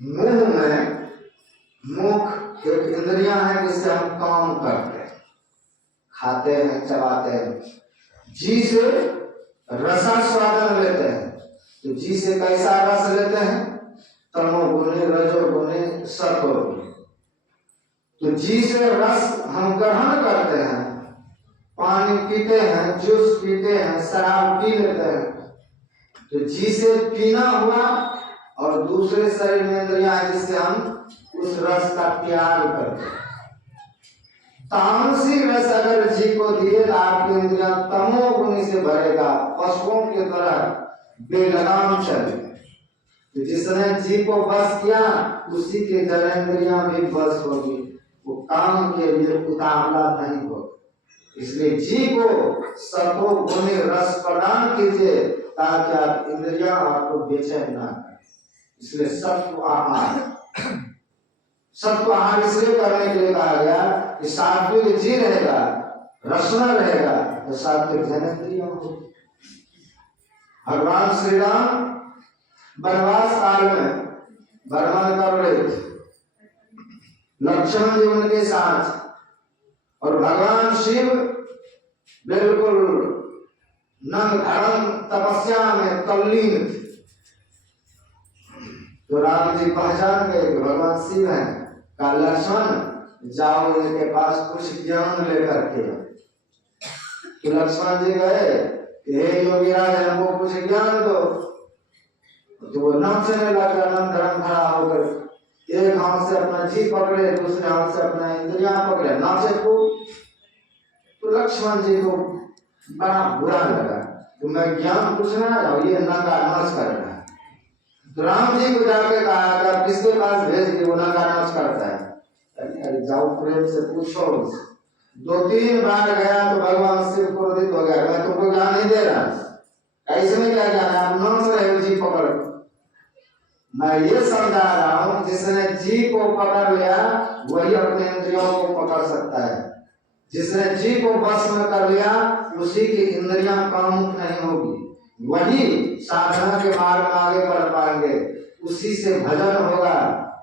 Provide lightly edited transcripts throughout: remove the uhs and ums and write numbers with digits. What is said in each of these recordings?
मुंह में, मुख एक इंद्रियां हैं जिससे हम काम करते हैं, खाते हैं, चबाते हैं। जी से रसास्वादन लेते हैं, तो जी से कैसा रस लेते हैं? तमोगुणी, रजोगुणी, सत्वगुणी। तो जी से रस हम ग्रहण करते हैं, पानी पीते हैं, जूस पीते हैं, शराब पी लेते हैं। तो जी से पीना हुआ, और दूसरे शरीर में इंद्रियां हैं जिससे हम उस रस का त्याग करते हैं। तामसी रस अगर जी को दिए तो आपकी इंद्रियां तमोगुणी से भरेगा, पशुओं की तरह बेलगाम चले। तो जिसने जी को बस किया उसी के जननेंद्रियां भी बस होगी, वो काम के लिए उतावला नहीं होगा। इसलिए जी को सत्व गुणी रस प्रदान कीजिए ताकि आप इंद्रियां आपको बेचैन ना करें। इसलिए सत्व आहार इसलिए करने के लिए कहा गया कि सात्विक जी रहेगा, रसना रहेगा, तो सात्विक जननेंद्रियां होगी। भगवान श्री राम वनवास काल में भ्रमण कर रहे थे, लक्ष्मण जी उनके साथ, और भगवान शिव बिल्कुल नंग धड़ंग तपस्या में तल्लीन थे। तो राम जी पहचान गए कि भगवान शिव हैं। कहा लक्ष्मण जाओ इनके पास कुछ ज्ञान लेकर के। तो लक्ष्मण जी गए कि हे योगीराज हमको कुछ ज्ञान दो। तो वो नाचने लगा, नंग धड़ंग खड़ा होकर, एक हाथ से अपना जी पकड़े, दूसरे हाथ से अपना इंद्रियां पकड़े, नाचे खूब। तो लक्ष्मण जी को बड़ा बुरा लगा, तो मैं ज्ञान पूछना और ये नंगा नाच कर रहा है। तो राम जी को जाके कहा कि किसके पास भेज के वो नंगा नाच करता है? अरे जाओ प्रेम से पूछो। 2-3 बार गया तो भगवान शिव क्रोधित हो गया, मैं तुमको ज्ञान नहीं दे रहा, ऐसे में क्या ज्ञान है, आप नाच रहे हो जी पकड़। मैं ये समझा रहा हूं जिसने जी को पकड़ लिया वही अपने इंद्रियों को पकड़ सकता है। जिसने जी को बस में कर लिया उसी की इंद्रियां कामुक नहीं होगी, वही साधना के मार्ग में आगे बढ़ पाएंगे। उसी से भजन होगा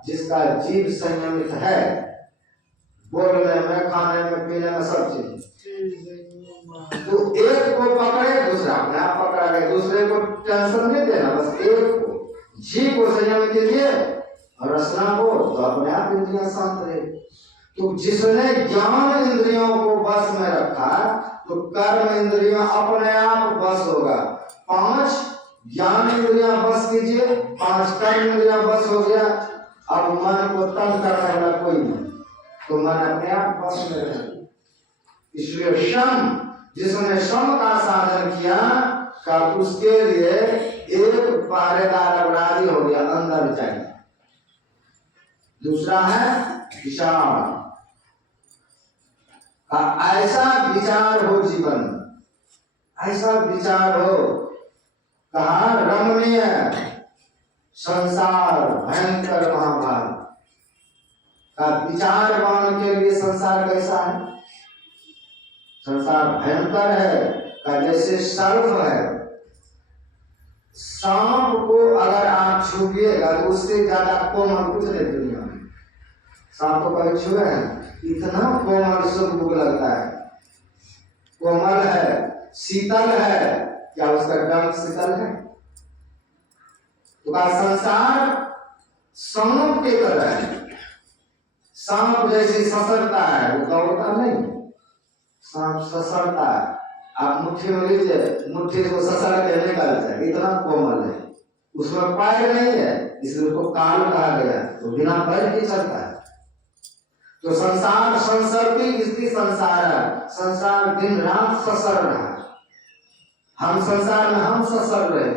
जिसका जीव संयमित है, बोलने में, खाने में, पीने में, सब चीज। तो एक को पकड़े दूसरा अपने आप पकड़ा गया, दूसरे को टेंशन नहीं देना, बस एक को जी को संयम कीजिए और रसना को, तो अपने आप इंद्रियां शांत रहे। तो जिसने ज्ञान इंद्रियों को बस में रखा तो कर्म इंद्रियां अपने आप बस होगा। 5 ज्ञान इंद्रियां बस कीजिए, 5 कर्म इंद्रियां बस हो गया। अब मन को तंग करने वाला कोई नहीं, तो मन अपने आप बस में रहे। इसलिए शम, जिसने शम का साधन किया का उसके लिए एक पहरेदार अपराधी हो गया, अंदर चाहिए। दूसरा है विचार, ऐसा विचार हो जीवन, ऐसा विचार हो, कहा रमणीय संसार भयंकर महाभारत का विचारवान के लिए संसार कैसा है? संसार भयंकर है का जैसे सर्प है। सांप को अगर आप छूपिएगा तो उससे ज्यादा कोमल कुछ नहीं दुनिया में। सांप को कभी छुए हैं? इतना कोमल सुख लगता है, कोमल है, शीतल है। क्या उसका डंक शीतल है? तो का संसार सांप की तरह है। सांप जैसे ससरता है, वो दौड़ता नहीं, सांप ससरता है। आप मुट्ठी में लीजिए, मुट्ठी को ससर के निकल जाए, इतना कोमल है। उसमें पैर नहीं है, इसलिए उसको काल कहा गया, तो बिना पैर के चलता है। तो संसार संसरती इसकी संसार है, संसार दिन रात ससर रहा है। हम संसार में हम ससर रहे,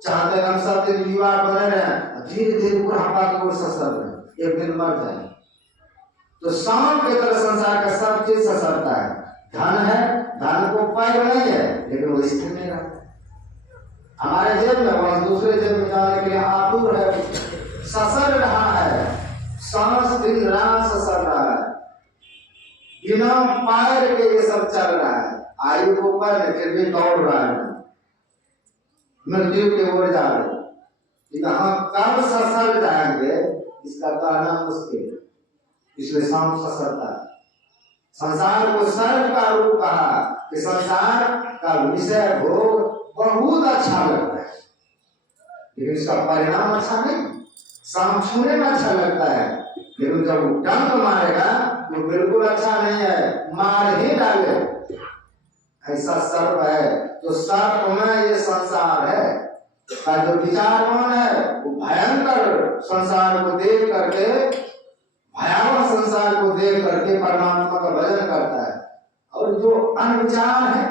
चाहते हम सब दिन युवा बने रहे, धीरे धीरे बुढ़ापा की ओर ससर रहे, एक दिन मर जाए। तो सांप की तरह संसार का सब चीज ससरता है। धन है, धन को पैर नहीं है, लेकिन वो स्थिर नहीं रहता। हमारे जेब में, वह दूसरे जेब में जाने के लिए आतुर है, ससर रहा है, सांस दिन रात ससर रहा है, बिना पैर के ये सब चल रहा है। आयु को पर फिर भी दौड़ रहा है, मृत्यु की ओर जा रहे। कहाँ कब ससर जाएंगे इसका कहना मुश्किल है, इसलिए शाम ससरता है। संसार को सर्प का रूप कहा कि संसार का विषय भोग बहुत अच्छा लगता है, लेकिन इसका परिणाम अच्छा नहीं। शाम छूने में अच्छा लगता है, लेकिन जब वो डंक मारेगा तो बिल्कुल अच्छा नहीं है, मार ही डाले। ऐसा सर्प है। तो सर्प में ये संसार है का जो विचार कौन है, वो भयंकर संसार को देख करके, भयावह संसार को देख करके परमात्मा का भजन करता है। और जो अनविचार है,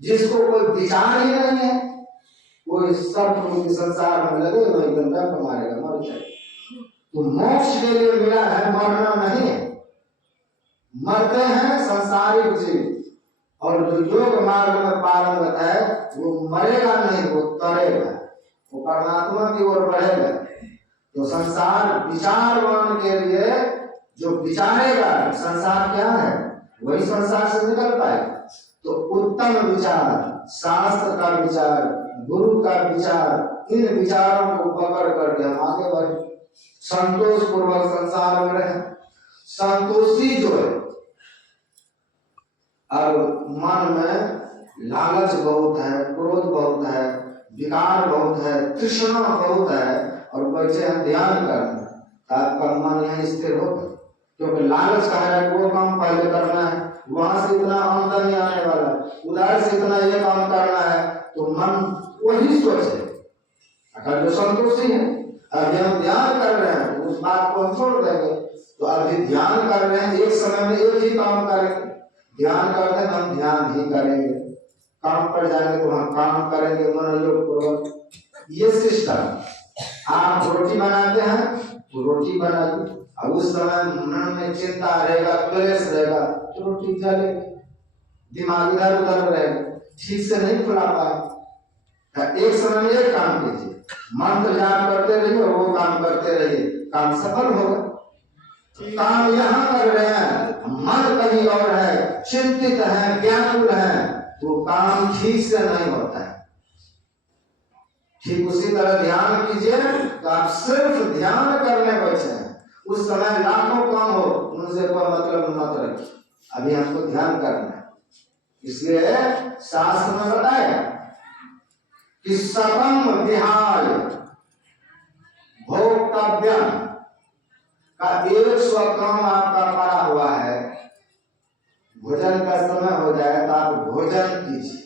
जिसको कोई विचार ही नहीं है, वो सर्प रूपी संसार में लगे वही गंगा को मारेगा, मर जाएगा। तो मोक्ष के लिए मिला है, मरना नहीं है। मरते हैं संसारिक जीव, और जो योग मार्ग में पारंगत है वो मरेगा नहीं, वो तरेगा, वो परमात्मा की ओर बढ़ेगा। तो संसार विचारवान के लिए जो विचारेगा संसार क्या है, वही संसार से निकल पाएगा। तो उत्तम विचार, शास्त्र का विचार, गुरु का विचार, इन विचारों को पकड़ करके हम आगे बढ़े, संतोष पूर्वक संसार में रहे। संतोषी जो है, और मन में लालच बहुत है, क्रोध बहुत है, विकार बहुत है, तृष्णा बहुत है, और बैठे हम ध्यान करना, आपका मन यहाँ स्थिर होगा। क्योंकि लालच कह रहा है वो काम पहले करना है, वहां से इतना आमदनी आने वाला है, उधर से इतना ये काम करना है, तो मन वही सोचे। अगर जो संतोषी है, अभी हम ध्यान कर रहे हैं तो उस बात को हम छोड़ देंगे। तो अभी ध्यान कर रहे हैं, एक समय में एक ही काम करेंगे, ध्यान करते हैं हम ध्यान ही करेंगे, काम पर जाएंगे तो हम काम करेंगे मनोयोग पूर्वक। ये सिस्टम। आप रोटी बनाते हैं तो रोटी बनाइए, अब उस समय मन में चिंता रहेगा, क्लेश रहेगा, तो रोटी जलेगी, दिमाग इधर उधर रहेगा, ठीक से नहीं खुला पाए। एक समय में एक काम कीजिए, मंत्र जाप करते रहिए और वो काम करते रहिए, काम सफल होगा। काम यहाँ कर रहे हैं, मन कहीं और है, चिंतित है, व्याकुल है, तो काम ठीक से नहीं होता है। ठीक उसी तरह ध्यान कीजिए, तो आप सिर्फ ध्यान करने बैठे हैं, उस समय लाखों काम हो, उनसे कोई मतलब मत रखिए, अभी हमको ध्यान करना है। इसलिए शास्त्र में बताया कि सकम विहाय भोक्तव्यम का एक सौ काम आपका पड़ा हुआ है, भोजन का समय हो जाए तो आप भोजन कीजिए।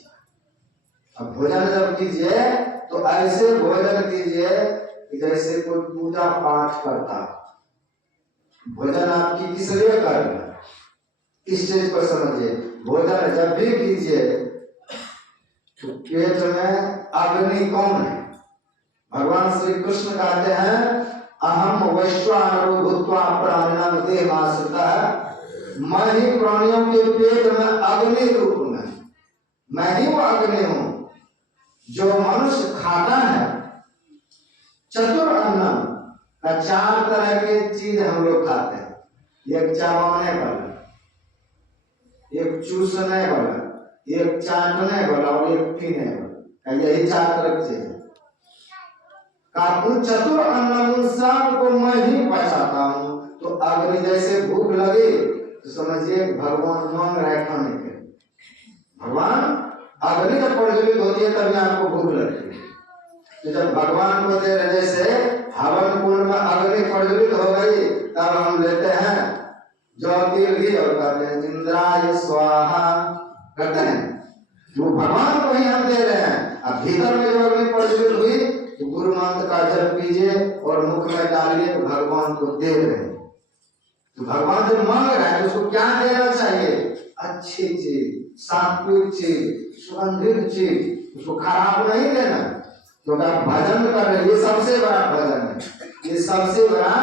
अब भोजन जब कीजिए तो ऐसे भोजन कीजिए कि जैसे कोई पूजा पाठ करता। भोजन आपकी किस लिए कर रहे हैं, इस चीज को समझिए। भोजन जब भी कीजिए तो पेट में अग्नि कौन है? भगवान श्री कृष्ण कहते हैं अहम वैश्वानरो भूत्वा प्राणिनां देहाश्रितः, मैं ही प्राणियों के पेट में अग्नि रूप में, मैं ही वो अग्नि हूं। जो मनुष्य खाता है चतुर अन्नम का, चार तरह के चीज हम लोग खाते हैं, एक चबाने वाला, एक चूसने वाला, एक चाटने वाला और एक पीने वाला, यही चार तरह की चीज है। चतुर अन्न सबको मैं ही पचाता हूँ। तो अग्नि जैसे भूख लगे तो समझिए भगवान मांग रहे खाने के। भगवान अग्नि जब प्रज्वलित होती है तभी आपको भूख लगती है। तो जब भगवान को दे रहे, जैसे हवन कुंड में अग्नि प्रज्वलित हो गई, तब हम लेते हैं जौ तिल घी और कहते हैं इंद्राय स्वाहा, कहते हैं वो भगवान को ही हम दे रहे हैं। अब भीतर में जो अग्नि प्रज्वलित हुई तो गुरु मंत्र का जप कीजिए और मुख में डालिए, तो भगवान को दे रहे हैं। तो भगवान जब मांग रहा है तो उसको क्या देना चाहिए? अच्छी चीज, सात्विक चीज, सुगंधित चीज, उसको खराब नहीं देना। क्योंकि आप भजन कर रहे हैं, ये सबसे बड़ा भजन है, ये सबसे बड़ा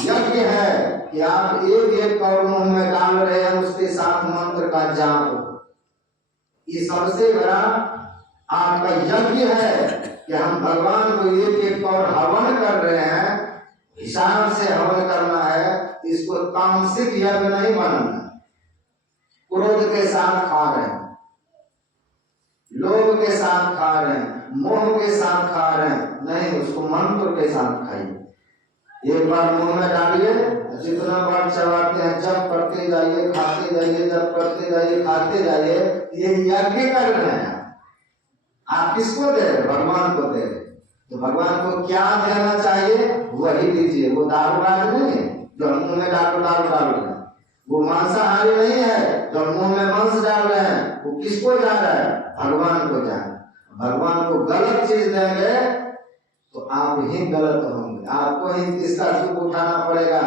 यज्ञ है कि आप एक एक कौर मुंह में डाल रहे हैं, उसके साथ मंत्र का जाप। ये सबसे बड़ा आपका यज्ञ है कि हम भगवान को एक एक कौर हवन कर रहे हैं। हिसाब से हवन करना है, इसको तामसिक यज्ञ नहीं बनना। क्रोध के साथ खा रहे हैं, लोभ के साथ खा रहे हैं, मोह के साथ खा रहे हैं, नहीं, उसको मंत्र के साथ खाइए। एक बार मुंह में डालिए, जितना बार चबाते हैं जब करते जाइए, खाते जाइए, जब करते जाइए, खाते जाइए। ये यज्ञ कर रहे हैं। आप किसको दे रहे? भगवान को दे रहे। तो भगवान को क्या देना चाहिए वही दीजिए। वो दारूबाज नहीं है जो मुंह में दारू डाल रहे हैं, वो मांसाहारी नहीं है जो मुंह में मांस डाल रहे हैं। वो किसको जा रहा है? भगवान को जा रहा है। भगवान को गलत चीज देंगे तो आप ही गलत होंगे, आपको ही इसका दुख उठाना पड़ेगा।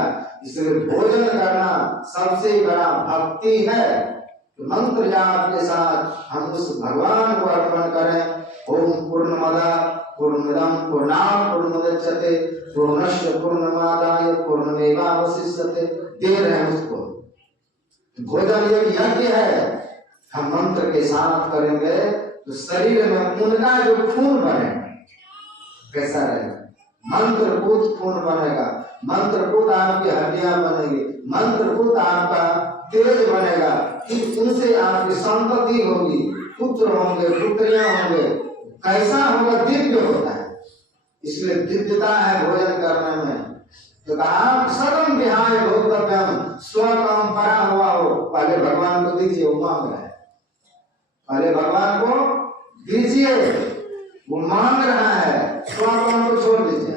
इसलिए भोजन करना सबसे बड़ा भक्ति है। तो मंत्र जाप के साथ हम उस भगवान को अर्पण करें। ओम पूर्णमदा पूर्णमिदं पूर्णात् पूर्णमुदच्यते पूर्णस्य पूर्णमादाय पूर्णमेवावशिष्यते। दे रहे हैं उसको। भोजन एक यज्ञ है। हम मंत्र के साथ करेंगे तो शरीर में उनका जो खून बने कैसा रहेगा? मंत्रपूत खून बनेगा, मंत्रपूत आपकी हड्डियां बनेगी, मंत्रपूत आपका तेज बनेगा, उनसे आपकी संपत्ति होगी, पुत्र होंगे, पुत्रियां होंगे। कैसा होगा? दिव्य होता है। इसलिए दिव्यता है भोजन करने में। तो आप सदम विहाय भोक्तव्यम, स्वकम परा हुआ हो। पहले भगवान को दीजिए, वो मांग रहा है। पहले भगवान को दीजिए, वो मांग रहा है। स्वकम को छोड़ दीजिए।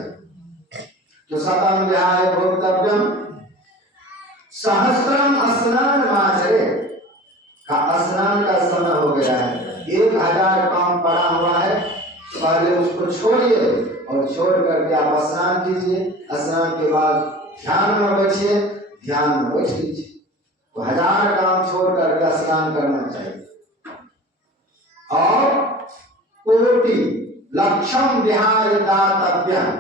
तो सदम विहाय भोक्तव्यम सहस्त्रम स्नान माचरे का स्नान का समय हो गया है। 1000 काम पड़ा हुआ है। पहले उसको छोड़िए और छोड़ करके आप स्नान कीजिए। स्नान के बाद ध्यान में बैठिए, ध्यान में बैठ लीजिए। तो 1000 काम छोड़ करके स्नान करना चाहिए। और कोटि लक्षम विहाय दातव्यम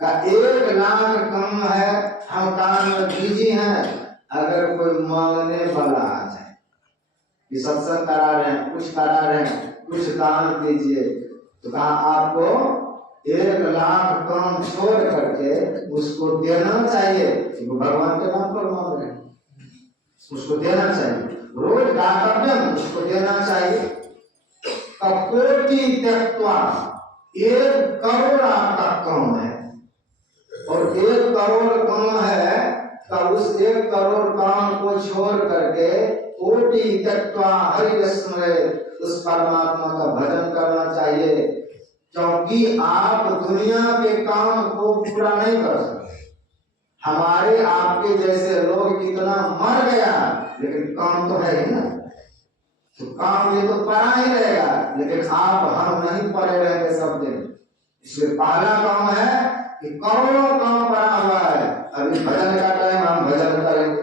का 1 लाख कम है। हम कान में बीजी हैं, अगर कोई मांगने वाला आ जाए कि सत्संग करा रहे हैं, कुछ करा रहे हैं, कुछ दान दीजिए, तो कहा आपको 1 लाख कम छोड़ करके उसको देना चाहिए। वो भगवान के नाम पर मांग रहे हैं, उसको देना चाहिए। रोज दातव्यम उसको देना चाहिए। कोटि त्यक्त्वा 1 करोड़ आपका कम है और 1 करोड़ कम है तो उस 1 करोड़ काम को छोड़ करके कोटि त्यक्त्वा हरि स्मरेत्, उस परमात्मा का भजन करना चाहिए। क्योंकि आप दुनिया के काम को पूरा नहीं कर सकते। हमारे आपके जैसे लोग कितना मर गया, लेकिन काम तो है ही ना। तो काम ये तो पड़ा ही रहेगा, लेकिन आप हम नहीं पड़े रहेंगे सब दिन। इसलिए पहला काम है कि करोड़ों काम पड़ा हुआ है। अभी भजन का टाइम, हम भजन करेंगे।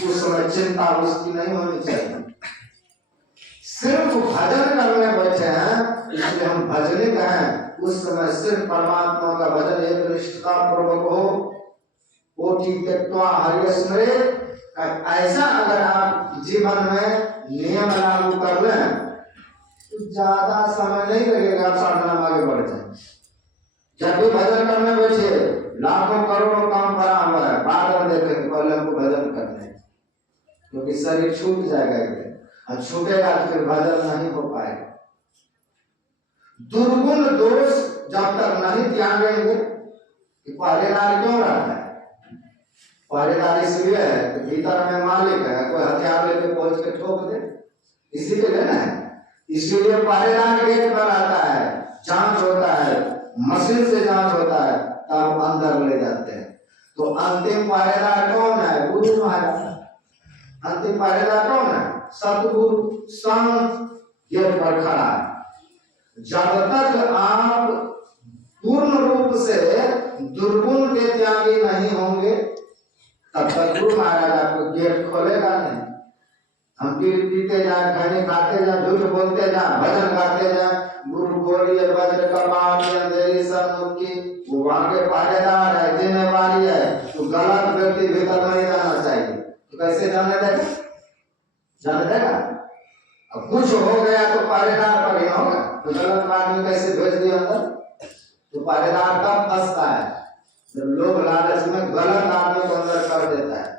उस समय चिंता उसकी नहीं होनी चाहिए। सिर्फ भजन करने बैठे हैं, इसलिए हम भजनिक हैं। उस समय सिर्फ परमात्मा का भजन एक निष्ठा पूर्वक हो। कोटि त्यक्त्वा हरि स्मरेत्। ऐसा अगर आप जीवन में नियम लागू कर लें तो ज्यादा समय नहीं लगेगा, आप साधना आगे बढ़ जाए। जब भी भजन करने बैठे, लाखों करोड़ों काम पड़ा हुआ है, बाद में देखेंगे पहले हमको भजन करना है, क्योंकि शरीर छूट जाएगा एकदम। और छूटेगा तो फिर भजन नहीं हो पाएगा। दुर्गुण दोष जब तक नहीं त्यागेंगे, पहरेदार क्यों रहता है? पहरेदार इसलिए है कि भीतर में मालिक है, कोई हथियार लेके पहुंच के ठोक दे, इसीलिए ना है। इसीलिए पहरेदार गेट पर आता है, जांच होता है, मशीन से जांच होता है, तब अंदर ले जाते हैं। तो अंतिम पहरेदार कौन है? गुरु महाराज। अंतिम पहरेदार कौन है? सतगुरु संत गेट पर खड़ा है। जब तक आप पूर्ण रूप से दुर्गुण के त्यागी नहीं होंगे, तब तक गुरु महाराज आपको गेट खोलेगा नहीं। हम पीते जाए, खैनी खाते जाए, झूठ बोलते जाए, भजन गाते जाए, गुरु बोलिए वज्र कपाट अंधेरी सन्मुखी, वो वहां के पहरेदार है, जिम्मेवारी है। तो गलत व्यक्ति भीतर नहीं जाना चाहिए। तो कैसे जाने देगा? जाने देगा? अब कुछ हो गया तो पहरेदार पर ही होगा। तो गलत आदमी कैसे भेज दिया अंदर? तो पहरेदार कब फंसता है? जब लोग लालच में गलत आदमी को अंदर कर देता है।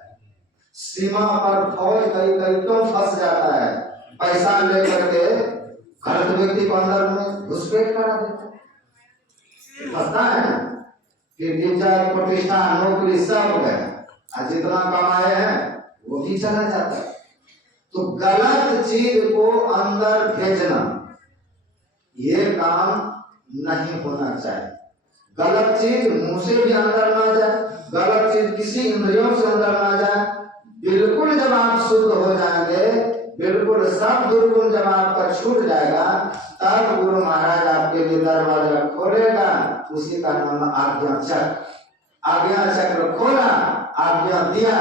सीमा पर फौज कहीं कहीं क्यों फंस जाता है? पैसा लेकर के गलत व्यक्ति को अंदर में घुसपैठ करा देता है। फंसता है ना कि इज्जत प्रतिष्ठा नौकरी सब गया, जितना कमाए हैं वो भी चला जाता है। तो गलत चीज को अंदर भेजना ये काम नहीं होना चाहिए। गलत चीज मुंह से भी अंदर ना जाए, गलत चीज किसी इंद्रियों से अंदर ना जाए। बिल्कुल जब आप शुद्ध हो जाएंगे, बिल्कुल सब दुर्गुण जब आपका छूट जाएगा, तब गुरु महाराज आपके लिए दरवाजा खोलेगा। उसी का नाम आज्ञा चक्र। आज्ञा चक्र खोला, आज्ञा दिया,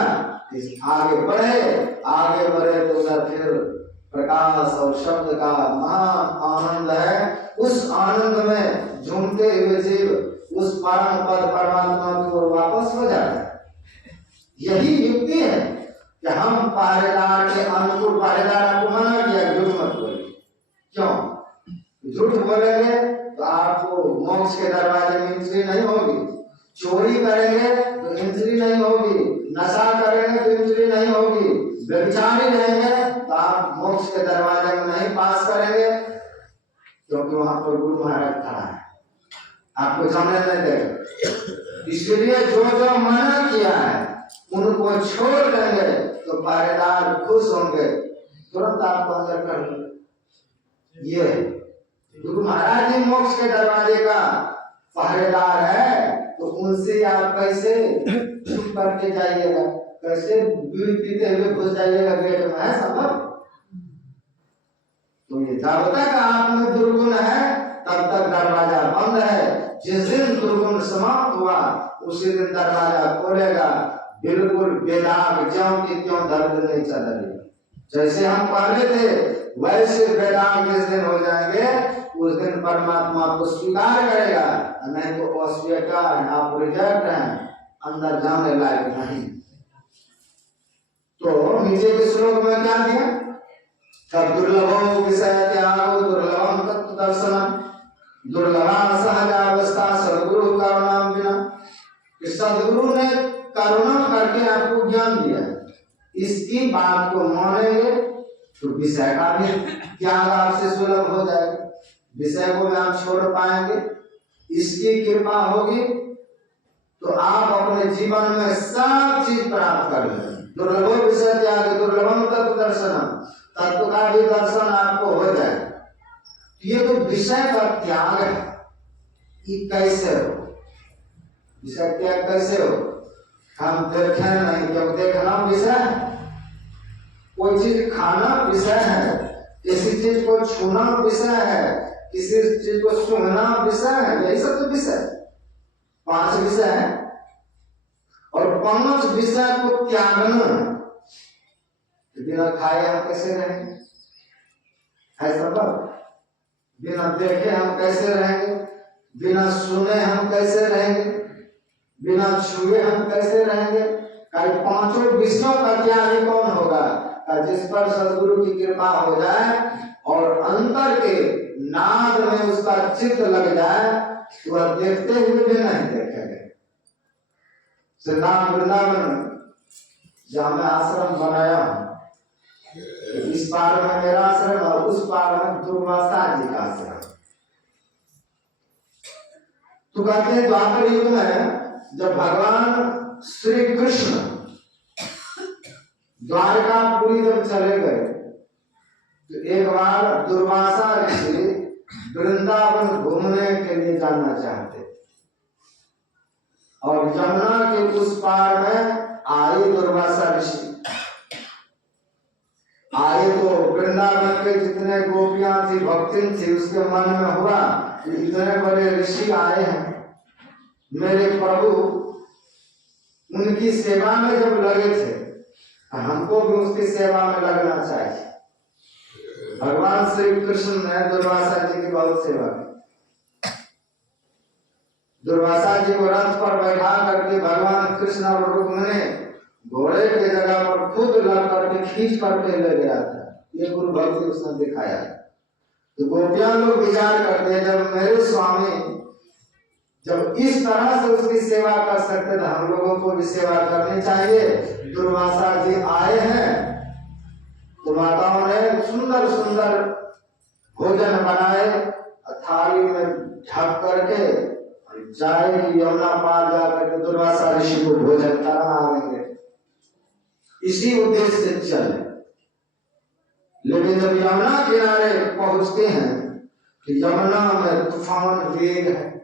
आगे बढ़े तो उधर फिर प्रकाश और शब्द का महान आनंद है। उस आनंद में झूमते हुए जीव उस परम पद परमात्मा की ओर वापस हो जाता है। यही युक्ति है कि हम पहरेदार के अनुकूल, पहरेदार को मना किया झूठ मत बोलिए। क्यों? झूठ बोलेंगे तो आपको मोक्ष के दरवाजे में एंट्री नहीं होगी। चोरी करेंगे तो एंट्री नहीं होगी, नशा करेंगे तो एंट्री नहीं होगी, व्यभिचारी रहेंगे तो आप मोक्ष के दरवाजे में नहीं पास करेंगे, क्योंकि वहां पर गुरु महाराज खड़ा है, आपको जाने नहीं देगा। इसलिए जो जो मना किया है उनको छोड़ देंगे तो पहरेदार खुश होंगे, तुरंत आपको अंदर कर लेंगे। ये गुरु महाराज जी मोक्ष के दरवाजे का पहरेदार है, तो उनसे आप कैसे चुप करके जाइएगा, कैसे बीड़ी पीते हुए घुस जाइएगा गेट में? है संभव? तो ये जब तक आप में दुर्गुण है तब तक दरवाजा बंद है। जिस दिन दुर्गुण समाप्त हुआ उसी दिन दरवाजा खोलेगा। बिल्कुल बेदाग, ज्यों की त्यों दर्द नहीं चल रही। जैसे हम पहले थे वैसे बेदाग जिस दिन हो जाएंगे उस दिन परमात्मा को स्वीकार करेगा, नहीं तो अस्वीकार है, आप रिजेक्ट हैं, अंदर जाने लायक नहीं। तो नीचे के श्लोक में क्या दिया? तब दुर्लभो विषय त्यागो दुर्लभम तत्व दर्शनम दुर्लभा सहजावस्था सद्गुरु करुणाम बिना। सद्गुरु ने करुणा करके आपको ज्ञान दिया, इसकी बात को मानेंगे तो विषय का भी त्याग आपसे सुलभ हो जाएगा, विषय को भी आप छोड़ पाएंगे। इसकी कृपा होगी तो आप अपने जीवन में सब चीज प्राप्त कर लेंगे। दुर्लभो विषय त्याग दुर्लभम तत्व दर्शनम, तत्व का भी दर्शन आपको हो जाए। ये तो विषय का त्याग है, ये कैसे हो? विषय त्याग कैसे हो? हम देखें नहीं, क्यों देखना विषय है, कोई चीज खाना विषय है, किसी चीज को छूना विषय है, किसी चीज को सूंघना विषय है, यही सब तो विषय। 5 विषय है और 5 विषय को त्यागना, बिना खाए हम कैसे रहेंगे? है संभव? बिना देखे हम कैसे रहेंगे? बिना सुने हम कैसे रहेंगे? बिना छुए हम कैसे रहेंगे? 5 विषयों का त्यागी कौन होगा? जिस पर सद्गुरु की कृपा हो जाए और अंतर के नाद में उसका चित्त लग जाए, वह देखते हुए भी नहीं देखेंगे। श्री राम वृंदावन जहाँ मैं आश्रम बनाया हूँ, इस पार में मेरा आश्रम और उस पार में दुर्वासा जी का आश्रम। तो कहते हैं द्वापर युग में जब भगवान श्री कृष्ण द्वारकापुरी जब चले गए तो एक बार दुर्वासा ऋषि वृंदावन घूमने के लिए जाना चाहते और यमुना के उस पार में आए दुर्वासा ऋषि। आए तो वृंदावन के जितने गोपियां थी, भक्तिन थी, उसके मन में हुआ कि इतने बड़े ऋषि आए हैं, मेरे प्रभु उनकी सेवा में जब लगे थे, हमको भी उसकी सेवा में लगना चाहिए। भगवान श्री कृष्ण ने दुर्वासा जी की बहुत सेवा की। दुर्वासा जी को रथ पर बैठा करके भगवान कृष्ण और रुक्मिणी घोड़े की जगह पर खुद लग करके खींच करके ले गया था। ये गुरु भक्ति उसने दिखाया। तो गोपियां लोग विचार करते हैं, जब मेरे स्वामी जब इस तरह से उसकी सेवा कर सकते तो हम लोगों को भी सेवा करनी चाहिए। दुर्वासा जी आए हैं तो माताओं ने सुंदर सुंदर भोजन बनाए, थाली में ढक करके चाहे कि यमुना पार जाकर के दुर्वासा ऋषि को भोजन करा आएंगे, इसी उद्देश्य से चले। लेकिन जब यमुना किनारे पहुंचते हैं तो यमुना में तूफान वेग है,